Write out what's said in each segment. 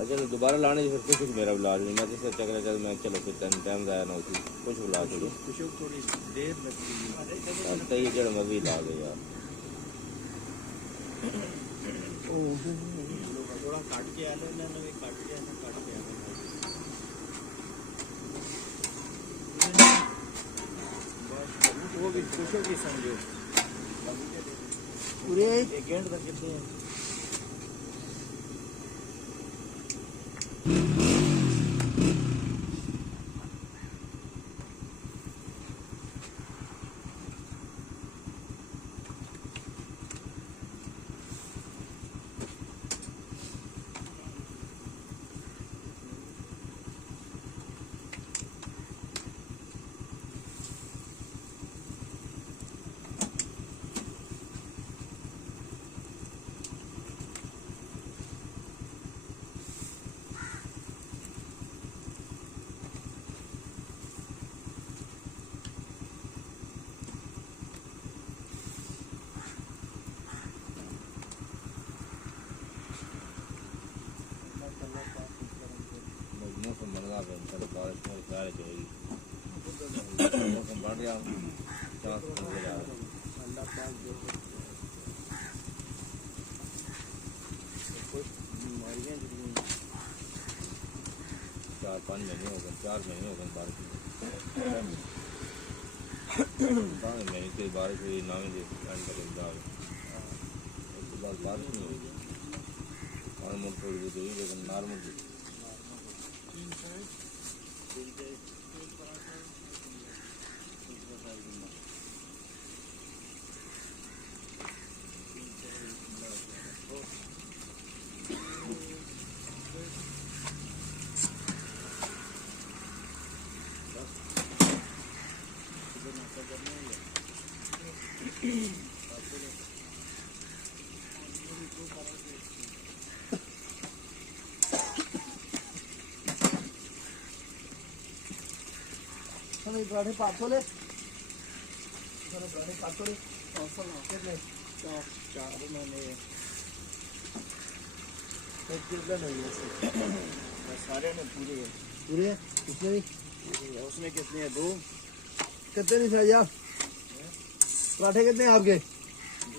अच्छा तो दोबारा लाने फिर कुछ मेरा इलाज नहीं, मैं तो सोचा कि चल मैं चलो फिर टाइम ज़ाया ना होती कुछ इलाज हो थोड़ी देर लगती है सही जड़ मर्जी इलाज है यार। थोड़ा काट के आने मैंने काट के आने वो भी खुश होगी समझो पूरे एक घंटे तक कितने हैं मौसम बढ़ गया चांस बढ़ जा रहा बीमारियाँ 4-5 महीने हो गए 4 महीने हो गए बारिश महीने से बारिश हुई ना ही उसके बाद बारिश नहीं हुई नॉर्मल थोड़ी बहुत हुई लेकिन नॉर्मल पराठे 500 ले पराठे 500 ले 500 कितने 4 मैंने एक किलो नहीं है सारे ने पूरे पूरे कितने भी उसमें कितने हैं 2 कितने नहीं चाहिए आप पराठे कितने हैं आपके 2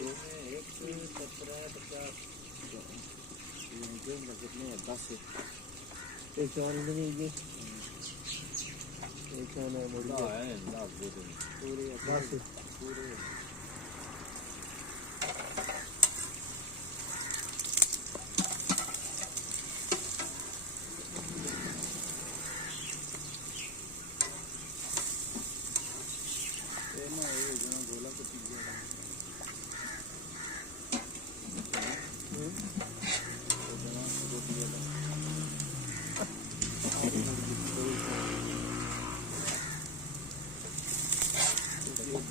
में 117 50 कितने हैं 10 एक चावल नहीं है एक है मोड़ी है ना पूरे बस पूरे ना ये जना गोला को पीछे जना रोटी वाला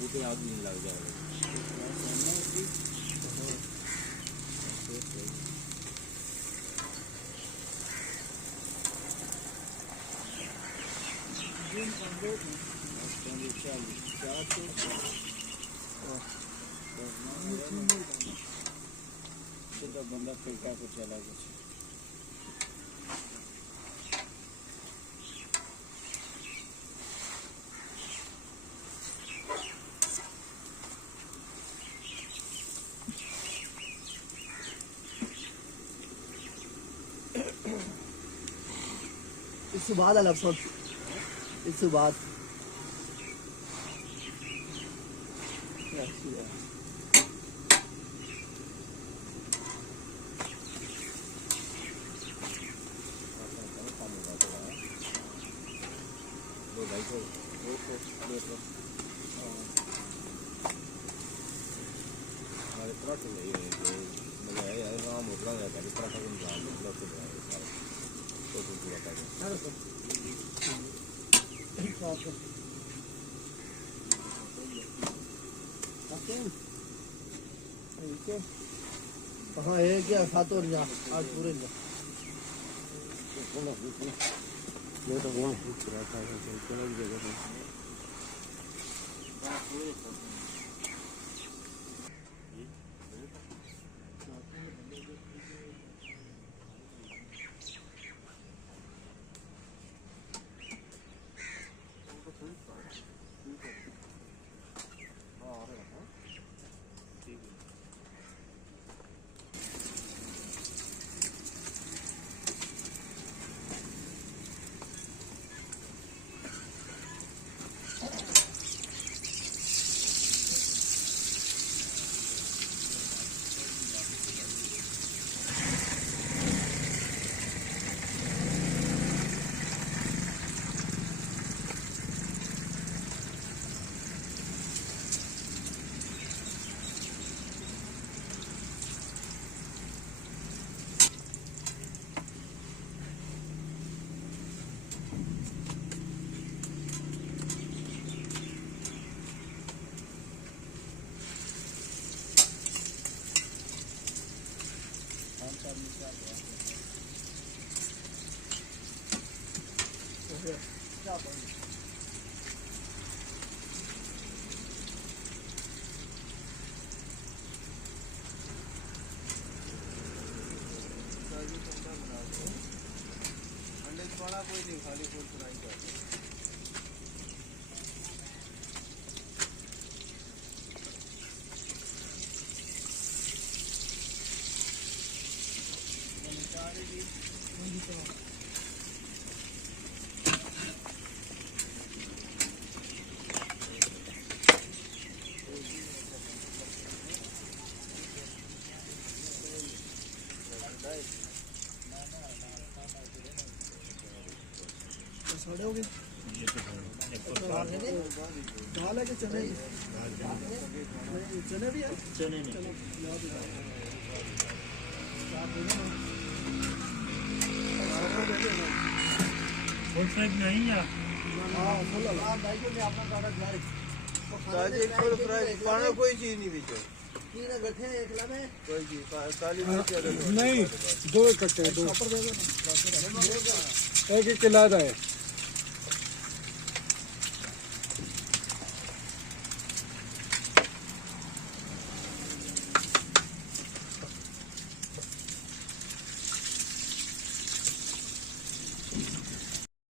बूटे आग नहीं लग जाएगा बंदा फेंका को चला गया बाद अलग सुन इस बाद हाँ ये क्या सात और जा आज पूरे जा ये तो वहाँ पूरा था चलो जगह कोई नहीं खाली फूल सुनाई करते छोड़े होगे दाल है कि चने चने भी है चने नहीं फुल फ्राई नहीं है हां फुल भाई को मैं अपना काटा जा रही ताजे फुल फ्राई पाना कोई चीज नहीं बीचो की ना बैठे एकला में कोई चीज काली मिर्च नहीं दो कट्टे दो एक किलो है